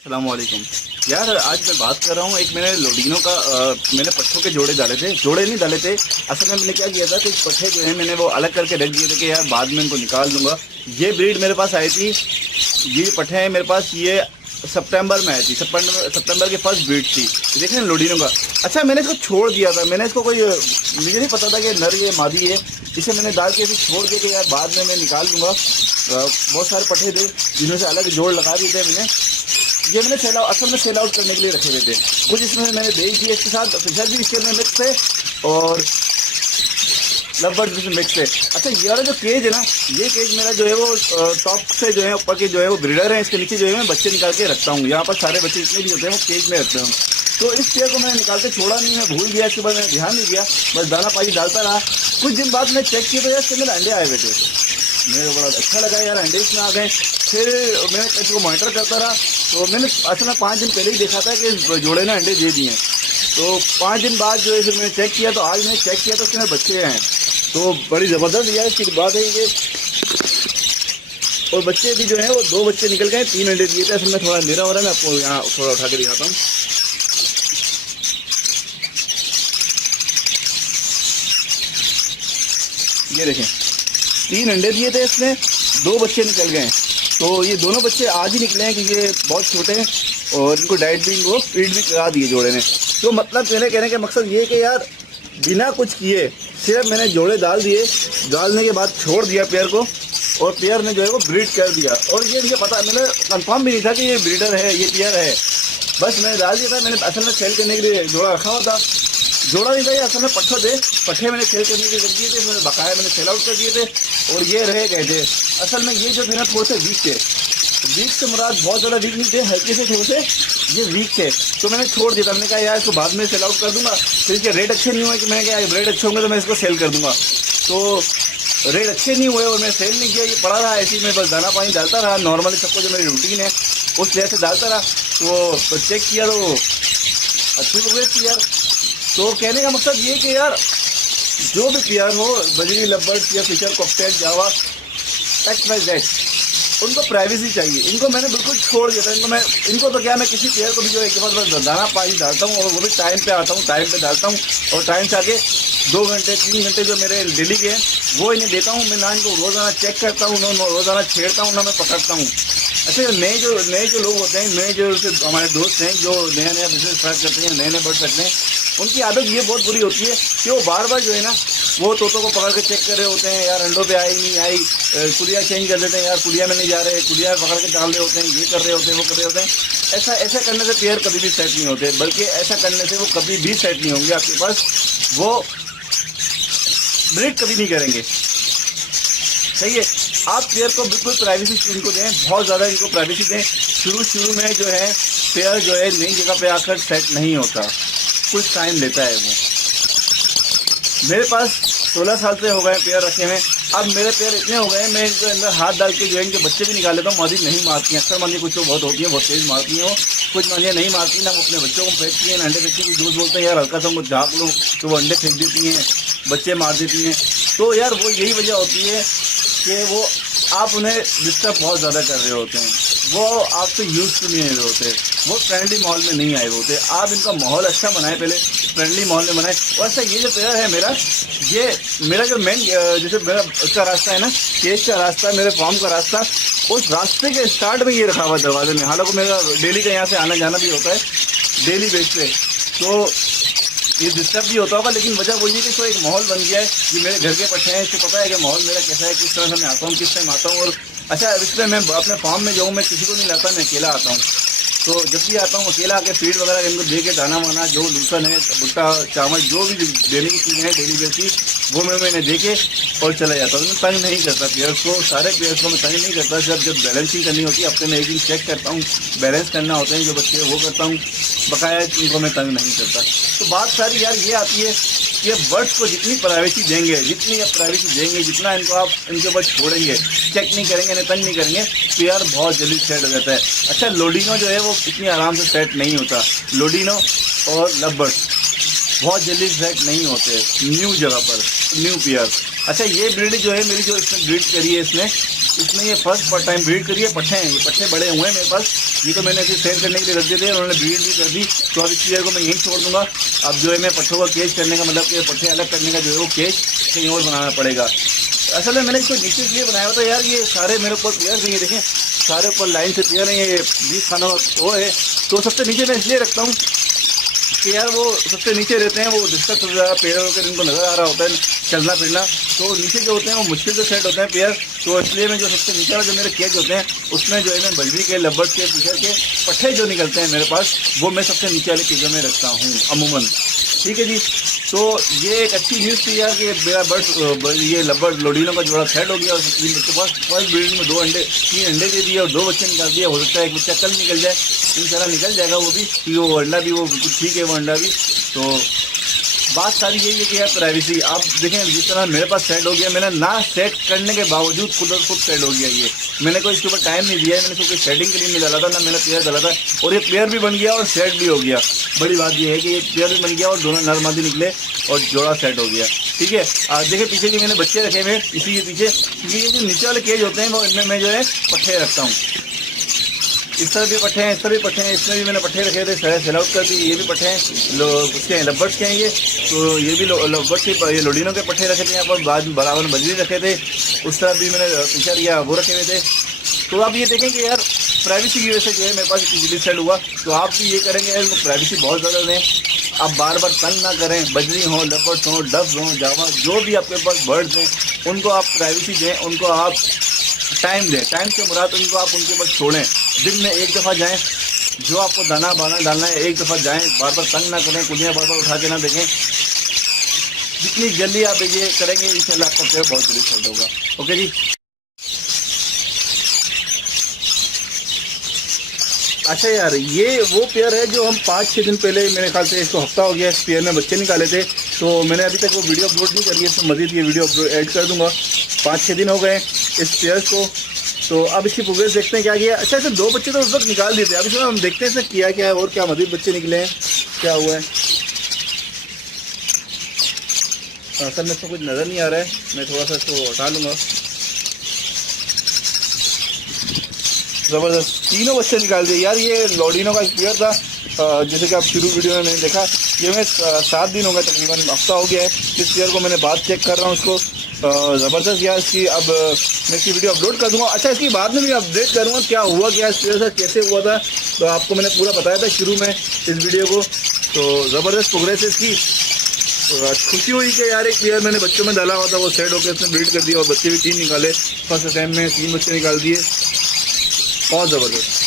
अस्सलामुअलैकुम यार, आज मैं बात कर रहा हूँ। एक मैंने लोडिनो का मैंने पट्ठों के जोड़े डाले थे, जोड़े नहीं डाले थे। असल में मैंने क्या किया था कि पट्ठे जो है मैंने वो अलग करके रख दिए थे कि यार बाद में इनको निकाल दूंगा। ये ब्रीड मेरे पास आई थी, ये पट्ठे हैं मेरे पास, ये सितंबर में आई थी। सितंबर की फर्स्ट ब्रीड थी, देखें लोडिनो का। अच्छा, मैंने इसको छोड़ दिया था, मैंने इसको कोई मुझे नहीं पता था कि नर ये मादी है। इसे मैंने डाल के छोड़ दिया कि यार बाद में मैं निकाल दूंगा। बहुत सारे पट्ठे थे जिन्हों से अलग जोड़ लगा दिए थे मैंने। ये मैंने सेल आउट, असल में सेल आउट करने के लिए रखे हुए थे। कुछ इसमें मैंने बेच दिए, इसके साथ फिशर भी इसके में मिक्स है और लवबर्ड भी मिक्स है। अच्छा, ये वाला जो केज है ना, ये केज मेरा जो है वो टॉप से जो है ऊपर के जो है वो ब्रीडर है, इसके नीचे जो है मैं बच्चे निकाल के रखता हूँ। यहाँ पर सारे बच्चे जितने भी होते हैं वो केज में रखते हूँ। तो इस पेयर को मैंने निकाल के छोड़ा नहीं, मैं भूल गया, इसके बाद मैंने ध्यान नहीं दिया, बस दाना पानी डालता रहा। कुछ दिन बाद मैं चेक किया तो यार इसके अंदर अंडे आए हुए थे। मेरे को बड़ा अच्छा लगा यार, अंडे इसमें आ गए। फिर मैं इसको मॉनिटर करता रहा, तो मैंने असल में 5 दिन पहले ही देखा था कि जोड़े ने अंडे दे दिए। तो 5 दिन बाद जो है फिर मैंने चेक किया, तो आज मैंने चेक किया तो उसमें बच्चे हैं। तो बड़ी ज़बरदस्त यार इसकी बात है ये। और बच्चे भी जो है वो 2 बच्चे निकल गए, 3 अंडे दिए थे। असल में थोड़ा अंधेरा हो रहा है, मैं आपको यहाँ थोड़ा उठा के दिखाता हूँ। ये देखें, 3 अंडे दिए थे इसमें, 2 बच्चे निकल गए। तो ये दोनों बच्चे आज ही निकले हैं क्योंकि ये बहुत छोटे हैं और इनको डाइट भी, इनको फीड भी करा दिए जोड़े ने। तो मतलब मेरे कहने का मकसद ये कि यार बिना कुछ किए सिर्फ मैंने जोड़े डाल दिए, डालने के बाद छोड़ दिया पेयर को, और पेयर ने जो है वो ब्रीड कर दिया। और ये मुझे पता, मैंने कंफर्म भी नहीं था कि ये ब्रीडर है, ये पेयर है, बस मैंने डाल दिया था। मैंने असल में सेल करने के लिए जोड़ा रखा हुआ था, जोड़ा नहीं था ये, असल में पट्ठे मैंने सेल करने के लिए रख दिए थे। मैंने बकाया मैंने सेल आउट कर दिए थे और ये रह गए थे। असल में ये जो थे ना थोड़े से वीक थे, वीक से मुराद बहुत ज़्यादा वीक नहीं थे, हल्के से थोड़े से ये वीक थे। तो मैंने छोड़ दिया था, मैंने कहा यार इसको बाद में सेल आउट कर दूंगा। फिर इसके रेट अच्छे नहीं हुए कि मैंने कहा रेट अच्छे होंगे तो मैं इसको सेल कर दूंगा। तो रेट अच्छे नहीं हुए और मैं सेल नहीं किया, ये पड़ा रहा ऐसे ही। मैं बस दाना पानी डालता रहा नॉर्मली, सबको जो मेरी रूटीन है उस तरह से डालता रहा। तो चेक किया तो अच्छी प्रोग्रेस थी यार। तो कहने का मकसद ये कि यार जो भी पेयर हो, बजरी, लवबर्ड या फिशर, कॉकटेल, जावा, XYZ, उनको प्राइवेसी चाहिए। इनको मैंने बिल्कुल छोड़ दिया था। इनको तो क्या, मैं किसी पेयर को भी जो है के पास बस दाना पानी डालता हूँ और वो भी टाइम पे आता हूँ, टाइम पे डालता हूँ और टाइम से आके 2 घंटे 3 घंटे जो मेरे डेली के हैं वो इन्हें देता हूँ। मैं ना इनको रोज़ाना चेक करता हूँ, ना रोज़ाना छेड़ता हूँ, ना मैं पकड़ता हूँ। अच्छा, नए जो लोग होते हैं, नए जो हमारे दोस्त हैं जो नया बिजनेस स्टार्ट करते हैं, नए बर्ड रखते हैं, उनकी आदत ये बहुत बुरी होती है कि वो बार बार जो है ना वो तोतों को पकड़ के चेक कर रहे होते हैं, यार अंडों पे आई नहीं आई, कुलिया चेंज कर देते हैं, यार कुलिया में नहीं जा रहे, कुलिया पकड़ के डाल रहे होते हैं, ये कर रहे होते हैं, वो कर रहे होते हैं। ऐसा करने से पेयर कभी भी सेट नहीं होते, बल्कि ऐसा करने से वो कभी भी सेट नहीं होंगे आपके पास, वो ब्रीड कभी नहीं करेंगे। सही है, आप पेयर को बिल्कुल प्राइवेसी इनको दें, बहुत ज़्यादा इनको प्राइवेसी दें। शुरू में जो है पेयर जो है नई जगह पे आकर सेट नहीं होता, कुछ टाइम लेता है वो। मेरे पास 16 साल से हो गए पेयर रखे हुए। अब मेरे पेयर इतने हो गए, मैं इनके अंदर हाथ डाल के जो है इनके बच्चे भी निकाल लेता हूँ। मादी नहीं मारती हैं, अक्सर मादी कुछ तो बहुत होती हैं, बहुत तेज़ मारती हैं वो, कुछ मादियाँ नहीं मारती ना। वो अपने बच्चों को फेंकती हैं, अंडे फेंकती हैं, दोस्त बोलते हैं यार हल्का सा उनको झाँक लो, तो वो अंडे फेंक देती हैं, बच्चे मार देती हैं। तो यार वो यही वजह होती है कि वो आप उन्हें डिस्टर्ब बहुत ज़्यादा कर रहे होते हैं, वो आपसे यूज टू नहीं रहे होते, वो फ्रेंडली माहौल में नहीं आए होते। आप इनका माहौल अच्छा बनाए, पहले फ्रेंडली माहौल में बनाए। और अच्छा, ये जो पेयर है मेरा जो मेन जैसे मेरा उसका रास्ता है ना, केज का रास्ता, मेरे फार्म का रास्ता, उस रास्ते के स्टार्ट में ये रखा हुआ दरवाजे में। हालांकि मेरा डेली का यहाँ से आना जाना भी होता है, डेली बेस पे, तो ये डिस्टर्ब भी होता होगा। लेकिन वजह वही है कि तो एक माहौल बन गया है। ये मेरे घर के पट्टे हैं, इसको पता है कि माहौल मेरा कैसा है, किस तरह से मैं आता हूँ, किस टाइम आता हूँ। और अच्छा, इसलिए मैं अपने फार्म में जाऊँ, मैं किसी को नहीं लाता, मैं अकेला आता हूँ। तो जब भी आता हूँ अकेला आके फीड वगैरह इनको दे के दाना वाना जो लूसन है, भुट्टा, चावल, जो भी देने की चीज़ें हैं डेली बेस की, वो मैं इन्हें दे के और चला जाता हूँ। मैं तंग नहीं करता पेयर्स को, सारे पेयर्स को मैं तंग नहीं करता। जब बैलेंसिंग करनी होती है, हफ्ते में 1 दिन चेक करता हूँ, बैलेंस करना होते हैं जो बच्चे वो करता हूँ, बकाया इनको मैं तंग नहीं करता। तो बात सारी यार ये आती है कि बर्ड्स को जितनी प्राइवेसी देंगे, जितना इनको आप इनके ऊपर छोड़ेंगे, चेक नहीं करेंगे, इन्हें तंग नहीं करेंगे, तो यार बहुत जल्दी सेट हो जाता है। अच्छा, लोडिनो जो है वो इतनी आराम से सेट नहीं होता। लोडिनो और लवबर्ड बहुत जल्दी सेट नहीं होते न्यू जगह पर, न्यू पेयर। अच्छा, ये ब्रीड जो है मेरी, जो इसने ब्रीड करी है इसने, इसमें ये फर्स्ट टाइम ब्रीड करिए पट्ठे हैं, ये पट्ठे बड़े हुए हैं मेरे पास, ये तो मैंने ऐसे सेल करने के लिए रख दिए थे, उन्होंने ब्रीड भी कर दी। तो अब इस पेयर को मैं यहीं छोड़ दूंगा। अब जो है मैं पट्ठों का केज करने का मतलब कि पट्ठे अलग करने का जो है वो केज कहीं और बनाना पड़ेगा। असल में मैंने इसको नीचे इसलिए बनाया हुआ था यार, ये सारे मेरे ऊपर पेयर नहीं है, देखें सारे ऊपर लाइन से पेयर नहीं है, ये 20 खाना वो है। तो सबसे नीचे मैं इसलिए रखता हूँ कि यार वो सबसे नीचे रहते हैं, वो डिस्टर्ब हो जाएगा, पेड़ वगैरह इनको नज़र आ रहा होता है चलना फिरना, तो नीचे जो होते हैं वो मुश्किल से सेट होते हैं पेयर। तो इसलिए मैं जो सबसे नीचे वाला जो मेरे केज होते हैं उसमें जो है मैं बजरी के, लब्बड़ के, फिशर के पट्ठे जो निकलते हैं मेरे पास, वो मैं सबसे नीचे वाले केजों में रखता हूँ अमूमन। ठीक है जी। तो ये एक अच्छी न्यूज़ थी यार कि मेरा बर्ड ये लब्बड़ लोडीनों का जोड़ा सेट हो गया और फर्स्ट ब्रीडिंग में 3 अंडे दे दिए और 2 बच्चे निकाल दिए। हो सकता है एक बच्चा कल निकल जाए, इंशाल्लाह निकल जाएगा वो भी, कि वो अंडा भी वो बिल्कुल ठीक है वो अंडा भी। तो बात सारी यही है कि यार प्राइवेसी, आप देखें जिस तरह मेरे पास सेट हो गया, मैंने ना सेट करने के बावजूद खुद और खुद सेट हो गया। ये मैंने कोई इसके ऊपर टाइम नहीं दिया है, मैंने कोई सेटिंग के लिए नहीं डाला था, ना मैंने पेयर डाला था, और ये पेयर भी बन गया और सेट भी हो गया। बड़ी बात ये है कि ये पेयर भी बन गया और दोनों नर मादी निकले और जोड़ा सेट हो गया। ठीक है। देखिए पीछे भी मैंने बच्चे रखे हुए इसी के पीछे, क्योंकि ये जो नीचे वाले केज होते हैं वो इनमें मैं जो है पट्ठे रखता हूँ। इस तरह भी पट्ठे हैं, इस तरह भी पट्ठे हैं, इसमें भी मैंने पट्ठे रखे थे, सेल आउट कर दी। ये भी पट्ठे हैं उसके हैं, लब्बर्स के हैं ये, तो ये भी लब्बर्स के, ये लोडीनों के पट्ठे रखे थे यहाँ पर, बाद बराबर में बजरी रखे थे, उस तरह भी मैंने पिचर या वो रखे हुए थे। तो आप ये देखें कि यार प्राइवेसी की वजह से जो है मेरे पास इजीली सेल हुआ। तो आप भी ये करेंगे यार, प्राइवेसी बहुत ज़्यादा दें, आप बार बार तंग ना करें। बजरी हो, लब्बर्स हो, डब्स हो, जावा, जो भी आपके पास बर्ड्स हैं उनको आप प्राइवेसी दें, उनको आप टाइम दें। टाइम से मुराद उनको आप उनके पास छोड़ें, दिन में एक दफ़ा जाएं, जो आपको दाना बाना डालना है एक दफ़ा जाएं, बार बार तंग ना करें, कुलियाँ बार बार उठा के ना देखें। जितनी जल्दी आप ये करेंगे इंशाल्लाह आपका पेड़ बहुत जल्दी सेट होगा। ओके जी। अच्छा यार, ये वो पेयर है जो हम 5-6 दिन पहले, मेरे ख्याल से इसको हफ्ता हो गया इस पेयर में बच्चे निकाले थे, तो मैंने अभी तक वो वीडियो अपलोड नहीं करी है, इसमें मज़ीद ये वीडियो ऐड कर दूंगा। 5-6 दिन हो गए इस पेयर को, तो अब इसकी प्रोग्रेस देखते हैं क्या किया। अच्छा ऐसे 2 बच्चे तो उस वक्त निकाल दिए थे, अब इसमें हम देखते हैं इसमें किया क्या है और क्या मज़ीद बच्चे निकले हैं, क्या हुआ है। असल में इसमें कुछ नज़र नहीं आ रहा है, मैं थोड़ा सा इसको हटा लूँगा। ज़बरदस्त 3 बच्चे निकाल दिए यार। ये लोडीनों का पेयर था, जैसे कि आप शुरू वीडियो में मैंने देखा, ये मैं 7 दिन हो गए, तकरीबन हफ्ता हो गया है इस पेयर को मैंने बात चेक कर रहा हूँ उसको। ज़बरदस्त यार इसकी, अब मैं इसकी वीडियो अपलोड कर दूँगा। अच्छा इसकी बाद में भी अपडेट करूँगा क्या हुआ, क्या इस पेयर से कैसे हुआ था, तो आपको मैंने पूरा बताया था शुरू में इस वीडियो को। तो ज़बरदस्त प्रोग्रेस है इसकी। तो खुशी हुई कि यार एक पेयर मैंने बच्चों में डाला हुआ था, वो सेट होकर इसने ब्रीड कर दिया और बच्चे भी 3 निकाले, फर्स्ट टाइम में 3 बच्चे निकाल दिए, बहुत ज़बरदस्त।